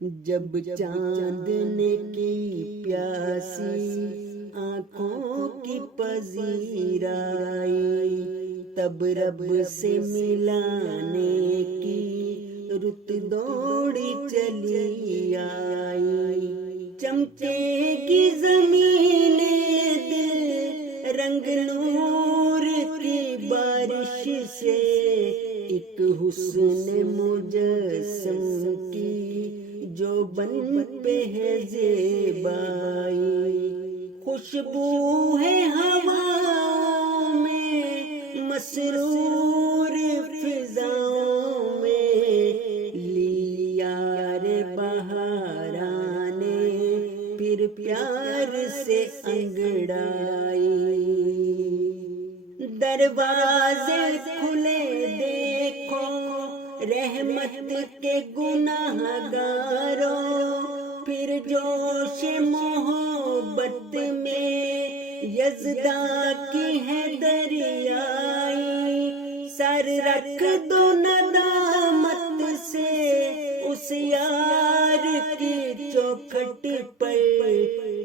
جب چاندنے کی پیاسی آنکھوں کی پذیر آئی، تب رب سے ملانے کی رت دوڑی چلی آئی۔ چمکے گی زمین دل رنگ نور کی بارش سے، ایک حسن مجسم کی جو بن پہ ہے زیبائی۔ خوشبو ہے ہواؤں میں مسرور فضاؤں میں، لیار بہاراں نے پھر پیار سے انگڑائی۔ دروازے کھلے دیکھو رحمت کے گناہ گاروں، پھر جوش محبت میں یزداں کی ہے دریائی۔ سر رکھ دو ندامت سے اس یار کی چوکھٹ پر،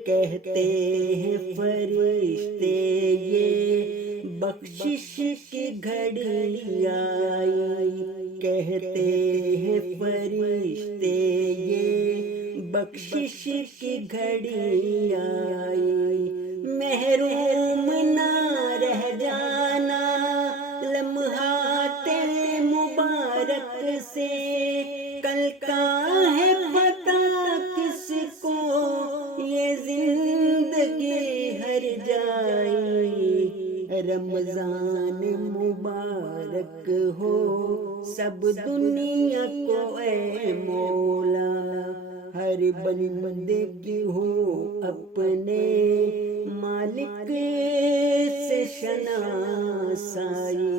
کہتے ہیں فرشتے یہ بخشش کی گھڑی آئی، کہتے ہیں فرشتے یہ بخشش کی گھڑی آئی۔ محروم نہ رہ جانا لمحات مبارک سے، کل کا ہے پتہ کس کو یہ زندگی ہر جائی۔ رمضان مبارک ہو سب دنیا کو اے مولا، ہر بندے کی ہو اپنے مالک سے شناسائی۔